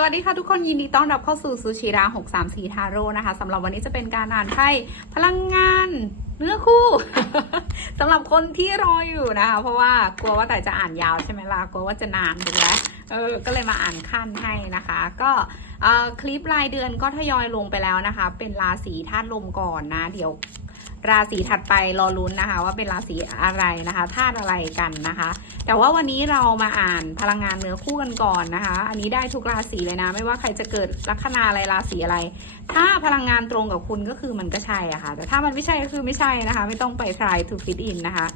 สวัสดีค่ะทุกคนยินดีต้อนรับเข้าสู่ซูชิรา634ทาโร่นะคะสำหรับวันนี้จะเป็นการอ่านไพ่พลังงานเนื้อคู่ สำหรับคนที่รออยู่นะคะ เพราะว่ากลัวว่าแต่จะอ่านยาวใช่ไหมล่ะกลัวว่าจะนานถูกไหมเออก็เลยมาอ่านขั้นให้นะคะ ก็คลิปรายเดือนก็ทยอยลงไปแล้วนะคะ เป็นราศีธาตุลมก่อนนะ เดี๋ยว ราศีถัดไปรอลุ้นนะคะ ว่าเป็นราศีอะไรนะคะธาตุอะไรกันนะคะ แต่ว่าวันนี้เรามาอ่านพลังงานเนื้อคู่กันก่อนนะคะ อันนี้ได้ทุกราศีเลยนะ ไม่ว่าใครจะเกิดลัคนาอะไรราศีอะไร ถ้าพลังงานตรงกับคุณก็คือมันก็ใช่อะค่ะ แต่ถ้ามันไม่ใช่ก็คือไม่ใช่นะคะ ไม่ต้องไปทายทูฟิตอินนะคะ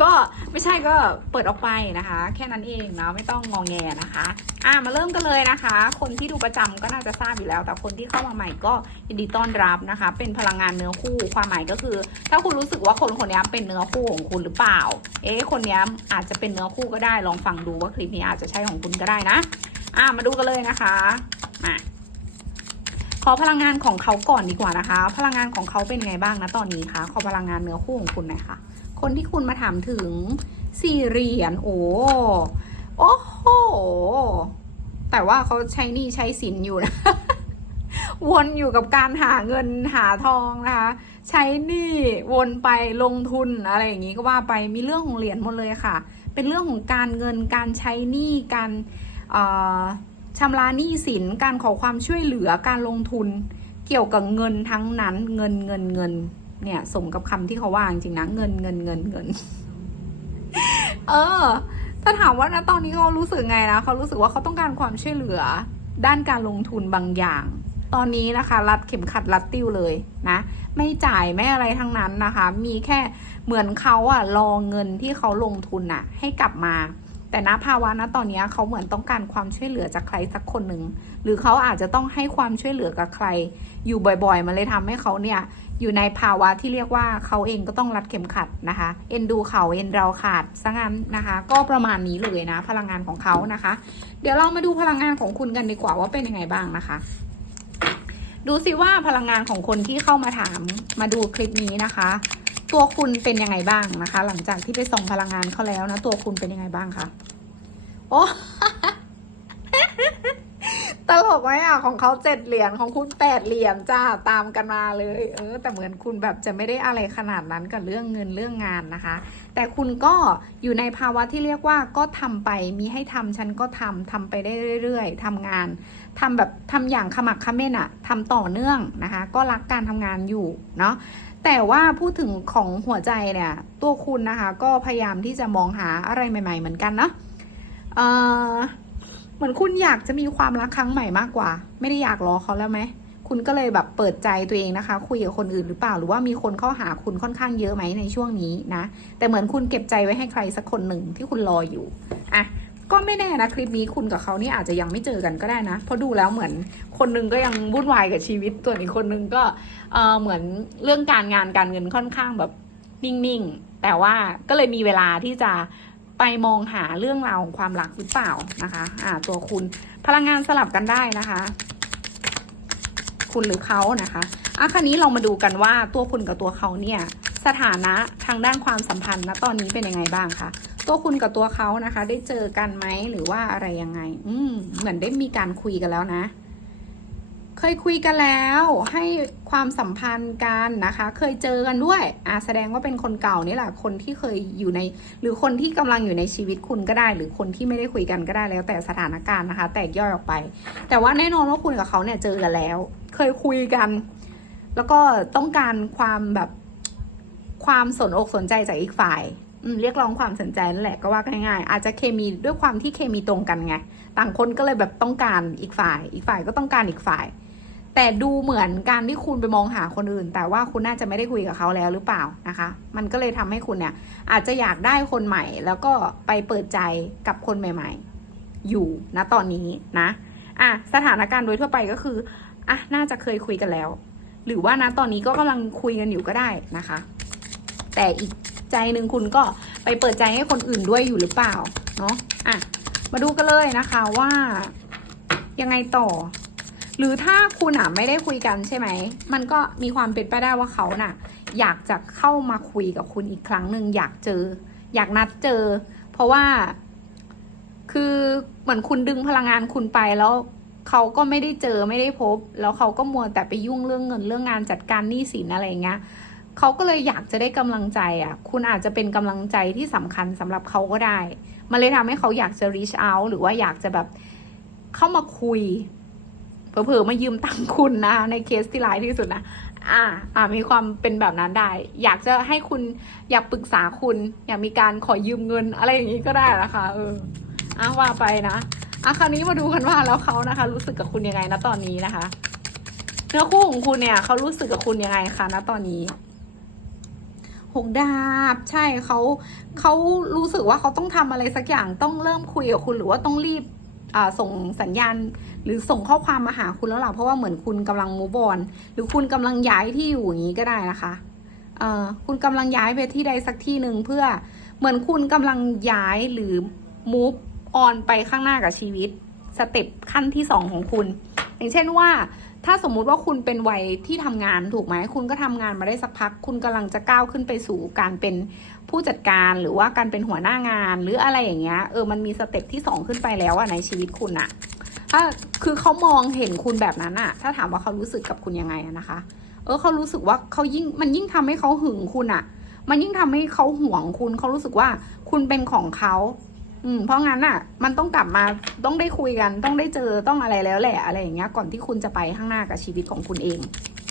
ก็ไม่ใช่ก็เปิดออกไปนะคะ แค่นั้นเองเนาะไม่ต้องงองแงนะคะ อะมาเริ่มกันเลยนะคะ คนที่ดูประจำก็น่าจะทราบอยู่แล้ว แต่คนที่เข้ามาใหม่ก็ยินดีต้อนรับนะคะ เป็นพลังงานเนื้อคู่ความหมายก็คือ ถ้าคุณรู้สึกว่าคนคนนี้เป็นเนื้อคู่ของคุณหรือเปล่า เอ๊ะคนนี้อาจจะเป็นเนื้อคู่ก็ได้ลองฟังดูว่าคลิปนี้อาจจะใช่ของคุณก็ได้นะ อะมาดูกันเลยนะคะมาขอพลังงานของเขาก่อนดีกว่านะคะ พลังงานของเขาเป็นไงบ้างนะตอนนี้คะขอพลังงานเนื้อคู่ของคุณหน่อยค่ะ คนที่คุณมาถามถึงสี่เหรียญโอ้โอ้โห แต่ว่าเขาใช้นี่ใช้สินอยู่นะ วนอยู่กับการหาเงินหาทองนะคะใช้นี้วนไปลงทุนอะไรอย่างนี้ก็ว่าไปมีเรื่องของเหรียญหมดเลยค่ะ เป็นเรื่องของการเงินการใช้นี้การชำระหนี้สินการขอความช่วยเหลือการลงทุน เกี่ยวกับเงินทั้งนั้นเงินเงินเงิน เนี่ย สมกับคำที่เขาว่าจริงๆนะเงินเงินเงินเงิน เออ ถ้าถามว่านะตอนนี้เขารู้สึกไงนะเขารู้สึกว่าเขาต้องการความช่วยเหลือ ด้านการลงทุนบางอย่าง ตอนนี้นะคะ รัดเข็มขัดรัดติ้วเลยนะไม่จ่ายไม่อะไรทั้งนั้นนะคะ มีแค่เหมือนเขาอะรอเงินที่เขาลงทุนอะให้กลับมาแต่ณภาวะณตอนนี้เขาเหมือนต้องการความช่วยเหลือจากใครสักคนหนึ่งหรือเขาอาจจะต้องให้ความช่วยเหลือกับใคร อยู่บ่อยๆ มันเลยทำให้เขาเนี่ยอยู่ในภาวะที่เรียกว่าเขาเองก็ต้องรัดเข็มขัดนะคะ เอ็นดูเขาเอ็นเราขาดซะงั้นนะคะ ก็ประมาณนี้เลยนะ พลังงานของเขานะคะ เดี๋ยวเรามาดูพลังงานของคุณกันดีกว่าว่าเป็นยังไงบ้างนะคะ ดูสิว่าพลังงานของคนที่เข้ามาถามมาดูคลิปนี้นะคะ ตัวคุณเป็นยังไงบ้างนะคะ หลังจากที่ไปส่งพลังงานเขาแล้วนะ ตัวคุณเป็นยังไงบ้างคะโอ้ ตลกไหมอะของเขาเจ็ดเหรียญของคุณแปดเหรียญจ้าตามกันมาเลย เออ แต่เหมือนคุณแบบจะไม่ได้อะไรขนาดนั้นกับเรื่องเงินเรื่องงานนะคะ แต่คุณก็อยู่ในภาวะที่เรียกว่าก็ทำไปมีให้ทำฉันก็ทำทำไปได้เรื่อย ๆทำงานทำแบบทำอย่างขมักขม้นอะทำต่อเนื่องนะคะ ก็รักการทำงานอยู่เนาะแต่ว่าพูดถึงของหัวใจเนี่ยตัวคุณนะคะ ก็พยายามที่จะมองหาอะไรใหม่ ๆ เหมือนกันเนาะเออ มือนคุณอยากจะมีความรักครั้งใหม่มากกว่า ไม่ได้อยากรอเขาแล้วไหมคุณก็เลยแบบเปิดใจตัวเองนะคะ คุยกับคนอื่นหรือเปล่า หรือว่ามีคนเข้าหาคุณค่อนข้างเยอะไหมในช่วงนี้นะ แต่เหมือนคุณเก็บใจไว้ให้ใครสักคนหนึ่งที่คุณรออยู่อะก็ไม่แน่นะคลิปนี้คุณกับเขานี่อาจจะยังไม่เจอกันก็ได้นะ เพราะดูแล้วเหมือนคนหนึงก็ยังวุ่นวายกับชีวิตส่วนอีกคนนึงก็เออเหมือนเรื่องการงานการเงินค่อนข้างแบบนิ่งๆ แต่ว่าก็เลยมีเวลาที่จะ ไปมองหาเรื่องราวของความรักหรือเปล่านะคะ อ่า ตัวคุณพลังงานสลับกันได้นะคะ คุณหรือเขานะคะอะคราวนี้เรามาดูกันว่าตัวคุณกับตัวเขาเนี่ย สถานะทางด้านความสัมพันธ์นะตอนนี้เป็นยังไงบ้างคะตัวคุณกับตัวเขานะคะ ได้เจอกันไหมหรือว่าอะไรยังไง อืมเหมือนได้มีการคุยกันแล้วนะ เคยคุยกันแล้วให้ความสัมพันธ์กันนะคะ เคยเจอกันด้วยอ่าแสดงว่าเป็นคนเก่านี่แหละคนที่เคยอยู่ใน หรือคนที่กำลังอยู่ในชีวิตคุณก็ได้ หรือคนที่ไม่ได้คุยกันก็ได้แล้วแต่สถานการณ์นะคะ แตกย่อยออกไป แต่ว่าแน่นอนว่าคุณกับเขาเนี่ยเจอกันแล้ว เคยคุยกัน แล้วก็ต้องการความแบบความสนอกสนใจจากอีกฝ่ายเรียกร้องความสนใจนั่นแหละก็ว่าง่ายๆอาจจะเคมีด้วยความที่เคมีตรงกันไง ต่างคนก็เลยแบบต้องการอีกฝ่าย อีกฝ่ายก็ต้องการอีกฝ่าย แต่ดูเหมือนการที่คุณไปมองหาคนอื่น แต่ว่าคุณน่าจะไม่ได้คุยกับเขาแล้วหรือเปล่านะคะ มันก็เลยทำให้คุณเนี่ยอาจจะอยากได้คนใหม่ แล้วก็ไปเปิดใจกับคนใหม่ ๆ อยู่นะตอนนี้นะอะสถานการณ์โดยทั่วไปก็คืออะน่าจะเคยคุยกันแล้ว หรือว่านะตอนนี้ก็กำลังคุยกันอยู่ก็ได้นะคะ แต่อีกใจหนึ่งคุณก็ไปเปิดใจให้คนอื่นด้วยอยู่หรือเปล่าเนาะอะมาดูกันเลยนะคะว่ายังไงต่อ หรือถ้าคุณอะไม่ได้คุยกันใช่ไหม มันก็มีความเป็นไปได้ว่าเขาน่ะ อยากจะเข้ามาคุยกับคุณอีกครั้งหนึ่งอยากเจอ อยากนัดเจอ เพราะว่า คือเหมือนคุณดึงพลังงานคุณไปแล้วเขาก็ไม่ได้เจอไม่ได้พบ แล้วเขาก็มัวแต่ไปยุ่งเรื่องเงินเรื่องงานจัดการหนี้สินอะไรเงี้ยเขาก็เลยอยากจะได้กำลังใจอะ คุณอาจจะเป็นกำลังใจที่สำคัญสำหรับเขาก็ได้ มันเลยทำให้เขาอยากจะ reach out หรือว่าอยากจะแบบเข้ามาคุย เผลอๆมายืมตังคุณนะ ในเคสที่ร้ายที่สุดนะ อ่า อ่า มีความเป็นแบบนั้นได้ อยากจะให้คุณอยากปรึกษาคุณ อยากมีการขอยืมเงิน อะไรอย่างนี้ก็ได้นะคะเอออะว่าไปนะอะคราวนี้มาดูกันว่าแล้วเขานะคะ รู้สึกกับคุณยังไงนะตอนนี้นะคะ เนื้อคู่ของคุณเนี่ยเขารู้สึกกับคุณยังไงคะณตอนนี้หกดาบใช่เขาเขารู้สึกว่าเขาต้องทำอะไรสักอย่างต้องเริ่มคุยกับคุณหรือว่าต้องรีบ ส่งสัญญาณ หรือส่งข้อความมาหาคุณแล้วล่ะเพราะว่าเหมือนคุณกำลังมูบอนหรือคุณกำลังย้ายที่อยู่อย่างนี้ก็ได้นะคะคุณกำลังย้ายไปที่ใดสักที่หนึ่งเพื่อเหมือนคุณกำลังย้ายหรือมูฟออนไปข้างหน้ากับชีวิตสเต็ปขั้นที่สองของคุณ อย่างเช่นว่า ถ้าสมมุติว่าคุณเป็นวัยที่ทำงานถูกไหมคุณก็ทำงานมาได้สักพัก คุณกำลังจะก้าวขึ้นไปสู่การเป็นผู้จัดการหรือว่าการเป็นหัวหน้างานหรืออะไรอย่างเงี้ยเออมันมีสเต็ปที่สองขึ้นไปแล้วอะในชีวิตคุณอะถ้าคือเขามองเห็นคุณแบบนั้นอะถ้าถามว่าเขารู้สึกกับคุณยังไงนะคะ เออเขารู้สึกว่าเขายิ่งมันยิ่งทำให้เขาหึงคุณอะมันยิ่งทำให้เขาห่วงคุณเขารู้สึกว่าคุณเป็นของเขา อืมเพราะงั้นอะ มันต้องกลับมาต้องได้คุยกัน ต้องได้เจอต้องอะไรแล้วแหละอะไรอย่างเงี้ย ก่อนที่คุณจะไปข้างหน้ากับชีวิตของคุณเอง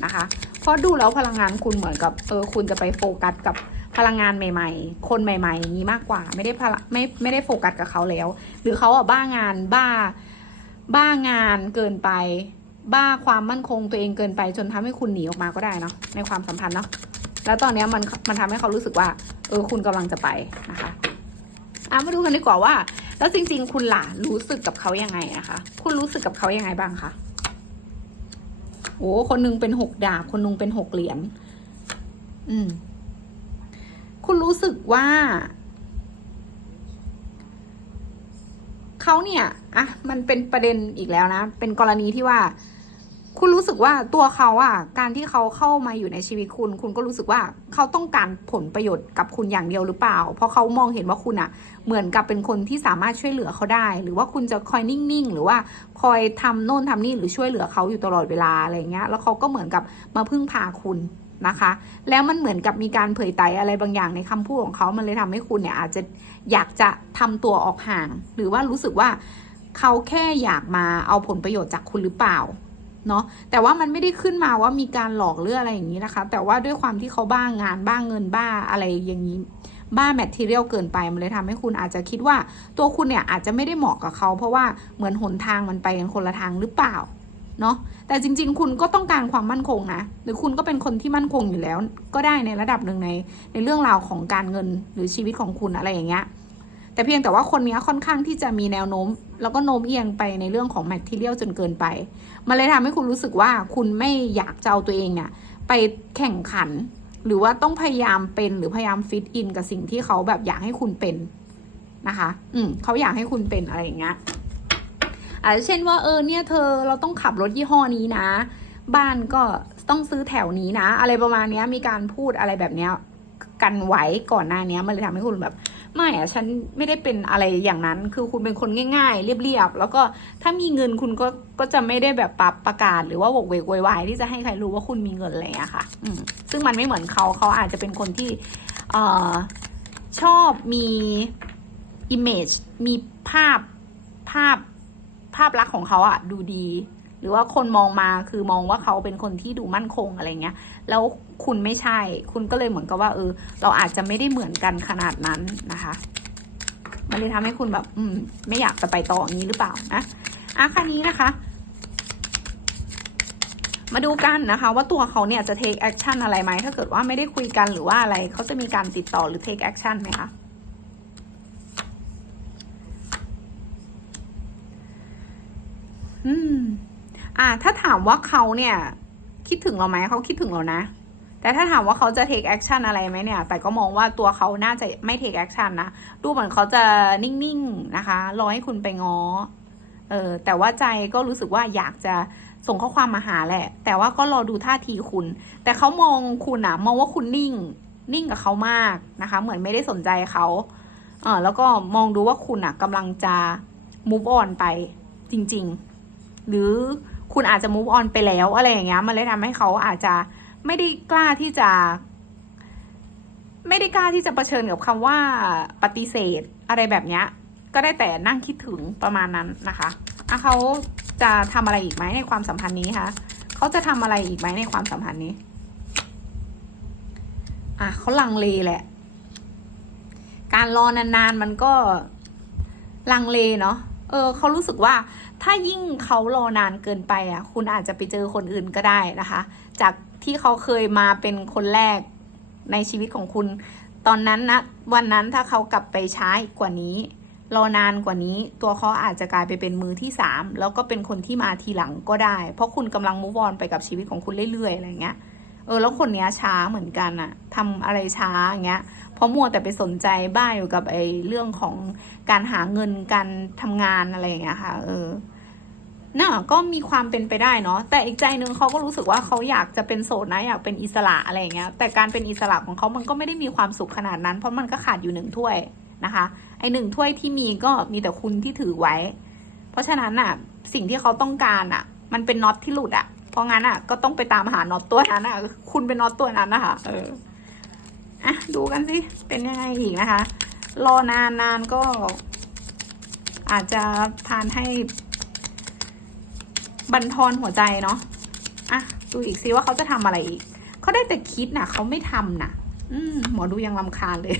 นะคะเพราะดูแล้วพลังงานคุณเหมือนกับเออคุณจะไปโฟกัสกับพลังงานใหม่ ๆ คนใหม่ๆอย่างนี้มากกว่า ไม่ได้พละไม่ไม่ได้โฟกัสกับเขาแล้ว หรือเขาอะบ้างานบ้า บ้างานเกินไป บ้าความมั่นคงตัวเองเกินไป จนทำให้คุณหนีออกมาก็ได้เนาะในความสัมพันธ์เนาะแล้วตอนนี้มันมันทำให้เขารู้สึกว่า เออคุณกำลังจะไปนะคะ อะมาดูกันดีกว่าว่า แล้วจริง ๆ คุณล่ะรู้สึกกับเขายังไงนะคะ คุณรู้สึกกับเขายังไงบ้างคะโอ้คนหนึงเป็นหกดาบ คนหนึงเป็นหกเหรียญอืม คุณรู้สึกว่าเขาเนี่ย อะ มันเป็นประเด็นอีกแล้วนะ เป็นกรณีที่ว่า คุณรู้สึกว่าตัวเขาอะ การที่เขาเข้ามาอยู่ในชีวิตคุณ คุณก็รู้สึกว่าเขาต้องการผลประโยชน์กับคุณอย่างเดียวหรือเปล่า เพราะเขามองเห็นว่าคุณอะ เหมือนกับเป็นคนที่สามารถช่วยเหลือเขาได้ หรือว่าคุณจะคอยนิ่งๆ หรือว่าคอยทำโน่นทำนี่หรือช่วยเหลือเขาอยู่ตลอดเวลาอะไรเงี้ย แล้วเขาก็เหมือนกับมาพึ่งพาคุณนะคะ แล้วมันเหมือนกับมีการเผยไตอะไรบางอย่างในคำพูดของเขา มันเลยทำให้คุณเนี่ยอาจจะอยากจะทำตัวออกห่าง หรือว่ารู้สึกว่าเขาแค่อยากมาเอาผลประโยชน์จากคุณหรือเปล่า เนาะแต่ว่ามันไม่ได้ขึ้นมาว่ามีการหลอกหรืออะไรอย่างนี้นะคะ แต่ว่าด้วยความที่เขาบ้างงานบ้างเงินบ้าอะไรอย่างนี้ บ้าแมทเทียลเกินไปมันเลยทำให้คุณอาจจะคิดว่า ตัวคุณเนี่ยอาจจะไม่ได้เหมาะกับเขา เพราะว่าเหมือนหนทางมันไปกันคนละทางหรือเปล่าเนาะแต่จริง ๆ คุณก็ต้องการความมั่นคงนะหรือคุณก็เป็นคนที่มั่นคงอยู่แล้ว ก็ได้ในระดับหนึ่งในในเรื่องราวของการเงินหรือชีวิตของคุณอะไรอย่างเงี้ย แต่เพียงแต่ว่าคนนี้ค่อนข้างที่จะมีแนวโน้ม แล้วก็โน้มเอียงไปในเรื่องของแมทเทียลจนเกินไป มันเลยทำให้คุณรู้สึกว่าคุณไม่อยากจะเอาตัวเองเนี่ยไปแข่งขัน หรือว่าต้องพยายามเป็นหรือพยายามฟิตอินกับสิ่งที่เขาแบบอยากให้คุณเป็นนะคะ อืมเขาอยากให้คุณเป็นอะไรอย่างเงี้ยอาจจะเช่นว่าเออเนี่ยเธอเราต้องขับรถยี่ห้อนี้นะ บ้านก็ต้องซื้อแถวนี้นะ อะไรประมาณนี้มีการพูดอะไรแบบเนี้ยกันไว้ก่อนหน้านี้มันเลยทำให้คุณแบบ ไม่อะฉันไม่ได้เป็นอะไรอย่างนั้น คือคุณเป็นคนง่ายๆ เรียบๆ แล้วก็ถ้ามีเงินคุณก็ก็จะไม่ได้แบบปรับประกาศ หรือว่าโวกเวกวยวายที่จะให้ใครรู้ว่าคุณมีเงินอะไรอะค่ะ อืมซึ่งมันไม่เหมือนเขาเขาอาจจะเป็นคนที่เอ่อชอบมี image มีภาพภาพภาพลักษณ์ของเขาอะดูดี หรือว่าคนมองมาคือมองว่าเขาเป็นคนที่ดูมั่นคงอะไรเงี้ย แล้วคุณไม่ใช่ คุณก็เลยเหมือนกับว่าเออ เราอาจจะไม่ได้เหมือนกันขนาดนั้นนะคะ มันเลยทำให้คุณแบบ อืม ไม่อยากจะไปต่ออย่างนี้หรือเปล่านะอะคันนี้นะคะ มาดูกันนะคะ ว่าตัวเขาเนี่ยจะ take action อะไรไหมถ้าเกิดว่าไม่ได้คุยกันหรือว่าอะไรเขาจะมีการติดต่อหรือ take action ไหมคะอืม อ่าถ้าถามว่าเขาเนี่ยคิดถึงเราไหมเขาคิดถึงเรานะ แต่ถ้าถามว่าเขาจะ take action อะไรไหมเนี่ย แต่ก็มองว่าตัวเขาน่าจะไม่ take action นะ ดูเหมือนเขาจะนิ่งๆนะคะ รอให้คุณไปง้อ เออ แต่ว่าใจก็รู้สึกว่าอยากจะส่งข้อความมาหาแหละ แต่ว่าก็รอดูท่าทีคุณ แต่เขามองคุณอะมองว่าคุณนิ่ง นิ่งกับเขามากนะคะ เหมือนไม่ได้สนใจเขาเออแล้วก็มองดูว่าคุณอะกำลังจะ move on ไปจริง ๆ หรือ คุณอาจจะ move on ไปแล้วอะไรอย่างเงี้ยมันเลยทำให้เขาอาจจะไม่ได้กล้าที่จะ ไม่ได้กล้าที่จะเผชิญกับคำว่าปฏิเสธอะไรแบบเนี้ย ก็ได้แต่นั่งคิดถึงประมาณนั้นนะคะอะเขาจะทำอะไรอีกไหมในความสัมพันธ์นี้คะเขาจะทำอะไรอีกไหมในความสัมพันธ์นี้อะเขาลังเลแหละ การรอนานๆมันก็ลังเลเนาะ เออเขารู้สึกว่าถ้ายิ่งเขารอนานเกินไปอะ คุณอาจจะไปเจอคนอื่นก็ได้นะคะ จากที่เขาเคยมาเป็นคนแรกในชีวิตของคุณ ตอนนั้นนะวันนั้นถ้าเขากลับไปช้าอีกกว่านี้ รอนานกว่านี้ ตัวเขาอาจจะกลายไปเป็นมือที่สามแล้วก็เป็นคนที่มาทีหลังก็ได้ เพราะคุณกำลังมูฟออนไปกับชีวิตของคุณเรื่อยๆอะไรเงี้ย เออ แล้วคนเนี้ยช้าเหมือนกันอะทำอะไรช้าอย่างเงี้ย เพราะมัวแต่ไปสนใจบ้าอยู่กับไอ้เรื่องของการหาเงินการทำงานอะไรอย่างเงี้ยค่ะ เออน่ะก็มีความเป็นไปได้เนาะแต่อีกใจนึงเขาก็รู้สึกว่าเขาอยากจะเป็นโสดนะอยากเป็นอิสระอะไรอย่างเงี้ย แต่การเป็นอิสระของเขามันก็ไม่ได้มีความสุขขนาดนั้น เพราะมันก็ขาดอยู่หนึ่งถ้วยนะคะ ไอ้หนึ่งถ้วยที่มีก็มีแต่คุณที่ถือไว้ เพราะฉะนั้นอะ สิ่งที่เขาต้องการอะ มันเป็นน็อตที่หลุดอะ เพราะงั้นอะ ก็ต้องไปตามหาน็อตตัวนั้นอะ คุณเป็นน็อตตัวนั้นนะคะเอออะดูกันสิเป็นยังไงอีกนะคะ รอนานนานก็ อาจจะทานให้ บันทอนหัวใจเนาะอะดูอีกซิว่าเขาจะทำอะไรอีกเขาได้แต่คิดนะเขาไม่ทำนะอืมหมอดูยังลำคาญเลย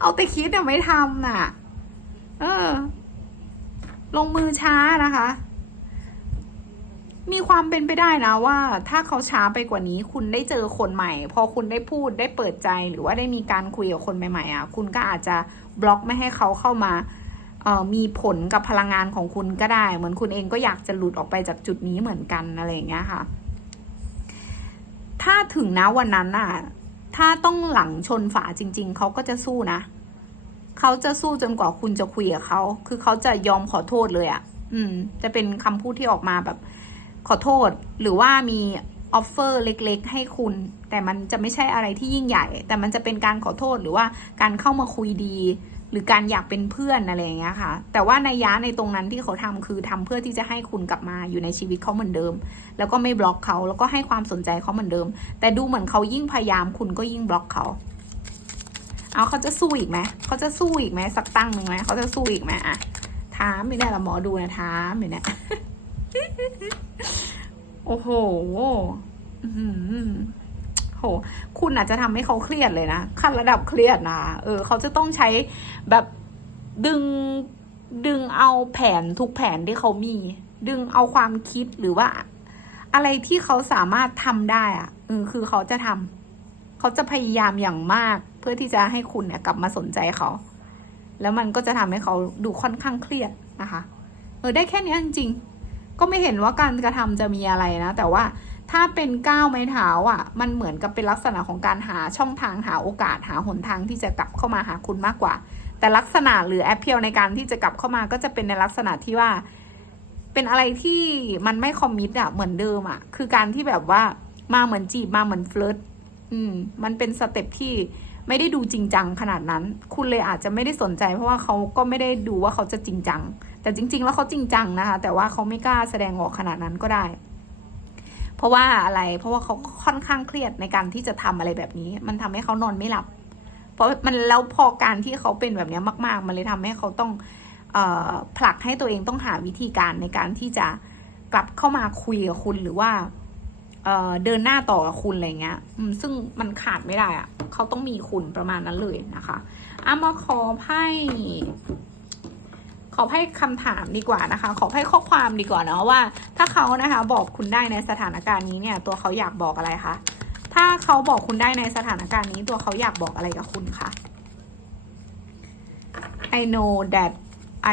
เอาแต่คิดแต่ไม่ทำน่ะ เออ ลงมือช้านะคะ มีความเป็นไปได้นะว่า ถ้าเขาช้าไปกว่านี้ คุณได้เจอคนใหม่ พอคุณได้พูดได้เปิดใจหรือว่าได้มีการคุยกับคนใหม่ๆอะคุณก็อาจจะบล็อกไม่ให้เขาเข้ามาเออมีผลกับพลังงานของคุณก็ได้ เหมือนคุณเองก็อยากจะหลุดออกไปจากจุดนี้เหมือนกันอะไรอย่างเงี้ยค่ะ ถ้าถึงนะวันนั้นน่ะ ถ้าต้องหลังชนฝาจริง ๆ เขาก็จะสู้นะ เขาจะสู้จนกว่าคุณจะคุยกับเขา คือเขาจะยอมขอโทษเลยอะ่ะ อืม จะเป็นคำพูดที่ออกมาแบบ ขอโทษหรือว่ามีออฟเฟอร์เล็ก ๆ ให้คุณ แต่มันจะไม่ใช่อะไรที่ยิ่งใหญ่ แต่มันจะเป็นการขอโทษหรือว่าการเข้ามาคุยดี หรือการอยากเป็นเพื่อนอะไรอย่างเงี้ยค่ะ แต่ว่าในยะในตรงนั้นที่เขาทำคือทำเพื่อที่จะให้คุณกลับมาอยู่ในชีวิตเขาเหมือนเดิม แล้วก็ไม่บล็อกเขาแล้วก็ให้ความสนใจเขาเหมือนเดิม แต่ดูเหมือนเขายิ่งพยายามคุณก็ยิ่งบล็อกเขาเอาเขาจะสู้อีกไหมเขาจะสู้อีกไหมสักตั้งหนึ่งไหมเขาจะสู้อีกไหมอะถามไม่ได้ละหมอดูนะถามอยู่เนี่ย โอ้โหโห คุณอาจจะทำให้เขาเครียดเลยนะขั้นระดับเครียดนะ เออ เขาจะต้องใช้แบบดึงดึงเอาแผนทุกแผนที่เขามี ดึงเอาความคิดหรือว่า อะไรที่เขาสามารถทำได้อะเออคือเขาจะทำเขาจะพยายามอย่างมาก เพื่อที่จะให้คุณเนี่ยกลับมาสนใจเขา แล้วมันก็จะทำให้เขาดูค่อนข้างเครียดนะคะ เออได้แค่นี้จริงๆ ก็ไม่เห็นว่าการกระทำจะมีอะไรนะ แต่ว่าถ้าเป็นก้าวไม้เท้าอะ มันเหมือนกับเป็นลักษณะของการหาช่องทางหาโอกาสหาหนทางที่จะกลับเข้ามาหาคุณมากกว่า แต่ลักษณะหรือแอปเพียลในการที่จะกลับเข้ามาก็จะเป็นในลักษณะที่ว่า เป็นอะไรที่มันไม่คอมมิตอะเหมือนเดิมอะคือการที่แบบว่ามาเหมือนจีบมาเหมือนเฟลิร์ตอืม มันเป็นสเต็ปที่ ไม่ได้ดูจริงจังขนาดนั้น คุณเลยอาจจะไม่ได้สนใจ เพราะว่าเขาก็ไม่ได้ดูว่าเขาจะจริงจัง แต่จริง ๆ แล้วเขาจริงจังนะคะ แต่ว่าเขาไม่กล้าแสดงออกขนาดนั้นก็ได้ เพราะว่าอะไรเพราะว่าเขาค่อนข้างเครียดในการที่จะทำอะไรแบบนี้ มันทำให้เขานอนไม่หลับ เพราะมันแล้วพอการที่เขาเป็นแบบนี้มาก ๆ มันเลยทำให้เขาต้องผลักให้ตัวเองต้องหาวิธีการในการที่จะกลับเข้ามาคุยกับคุณหรือว่า เดินหน้าต่อกับคุณอะไรเงี้ยซึ่งมันขาดไม่ได้อะเขาต้องมีคุณประมาณนั้นเลยนะคะเอามาขอไพ่ขอไพ่คำถามดีกว่านะคะ ขอไพ่ข้อความดีกว่าเนาะว่า ถ้าเขานะคะบอกคุณได้ในสถานการณ์นี้เนี่ย ตัวเขาอยากบอกอะไรคะถ้าเขาบอกคุณได้ในสถานการณ์นี้ ตัวเขาอยากบอกอะไรกับคุณคะ I know that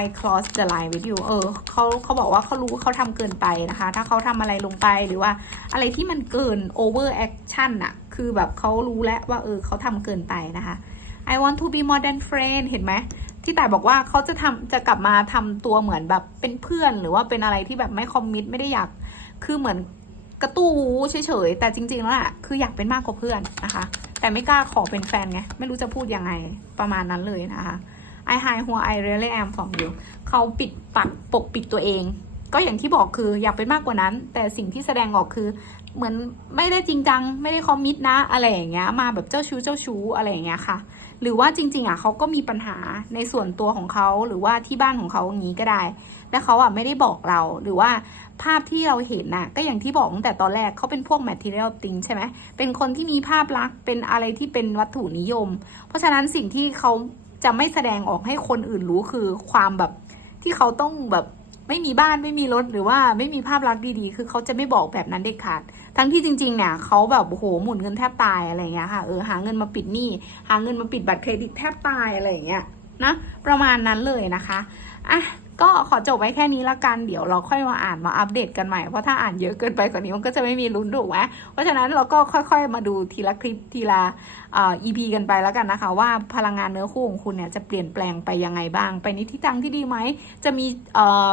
I cross the line with you เออเขาเขาบอกว่าเขารู้เขาทำเกินไปนะคะ ถ้าเขาทำอะไรลงไปหรือว่าอะไรที่มันเกิน over action อะคือแบบเขารู้แล้วว่าเออเขาทำเกินไปนะคะ I want to be more than friend เห็นไหมที่แต่บอกว่าเขาจะทำจะกลับมาทำตัวเหมือนแบบเป็นเพื่อน หรือว่าเป็นอะไรที่แบบไม่คอมมิตไม่ได้อยาก คือเหมือนกระตู้หูเฉยๆ แต่จริงๆแล้วอะคืออยากเป็นมากกว่าเพื่อนนะคะ แต่ไม่กล้าขอเป็นแฟนไง ไม่รู้จะพูดยังไงประมาณนั้นเลยนะคะ I hide who I really am from you เขาปิดปักปกปิดตัวเอง ก็อย่างที่บอกคืออยากเป็นมากกว่านั้น แต่สิ่งที่แสดงออกคือเหมือนไม่ได้จริงจัง ไม่ได้คอมมิตนะอะไรอย่างเงี้ยมาแบบเจ้าชู้เจ้าชู้อะไรอย่างเงี้ยค่ะ หรือว่าจริง ๆอะเขาก็มีปัญหาในส่วนตัวของเขาหรือว่าที่บ้านของเขาอย่างนี้ก็ได้ และเขาอะไม่ได้บอกเราหรือว่าภาพที่เราเห็นน่ะ ก็อย่างที่บอกตั้งแต่ตอนแรกเขาเป็นพวก material thing ใช่ไหมเป็นคนที่มีภาพลักษณ์เป็นอะไรที่เป็นวัตถุนิยม เพราะฉะนั้นสิ่งที่เขา จะไม่แสดงออกให้คนอื่นรู้คือความแบบที่เขาต้องแบบไม่มีบ้านไม่มีรถหรือว่าไม่มีภาพลักษณ์ดีๆ คือเขาจะไม่บอกแบบนั้นเด็ดขาด ทั้งที่จริงๆ เนี่ยเขาแบบโอ้โหหมุนเงินแทบตายอะไรอย่างเงี้ยค่ะ เออหาเงินมาปิดหนี้หาเงินมาปิดบัตรเครดิตแทบตายอะไรอย่างเงี้ยนะประมาณนั้นเลยนะคะอะ ก็ขอจบไว้แค่นี้ละกันเดี๋ยวเราค่อยมาอ่านมาอัปเดตกันใหม่เพราะถ้าอ่านเยอะเกินไปกว่านี้มันก็จะไม่มีลุ้นถูกไหมเพราะฉะนั้นเราก็ค่อยๆมาดูทีละคลิปทีละอ่อ EP กันไปแล้วกันนะคะ ว่าพลังงานเนื้อคู่ของคุณเนี่ยจะเปลี่ยนแปลงไปยังไงบ้าง ไปในทิศทางที่ดีไหมจะมีอ่อ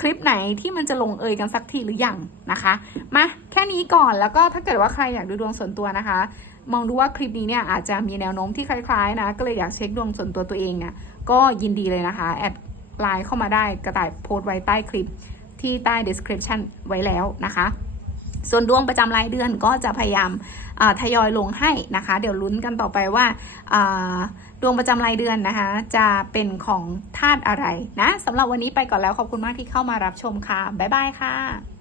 คลิปไหนที่มันจะลงเอยกันสักทีหรือยังนะคะมาแค่นี้ก่อนแล้วก็ถ้าเกิดว่าใครอยากดูดวงส่วนตัวนะคะ มองดูว่าคลิปนี้เนี่ยอาจจะมีแนวโน้มที่คล้ายๆนะก็เลยอยากเช็คดวงส่วนตัวตัวเองเนี่ยก็ยินดีเลยนะคะแอด ไลน์เข้ามาได้กระต่ายโพสต์ไว้ใต้คลิปที่ใต้ description ไว้แล้วนะคะ ส่วนดวงประจำรายเดือนก็จะพยายามทยอยลงให้นะคะ เดี๋ยวลุ้นกันต่อไปว่าดวงประจำรายเดือนนะคะ จะเป็นของธาตุอะไรนะสำหรับวันนี้ไปก่อนแล้วขอบคุณมากที่เข้ามารับชมค่ะ บ๊ายบายค่ะ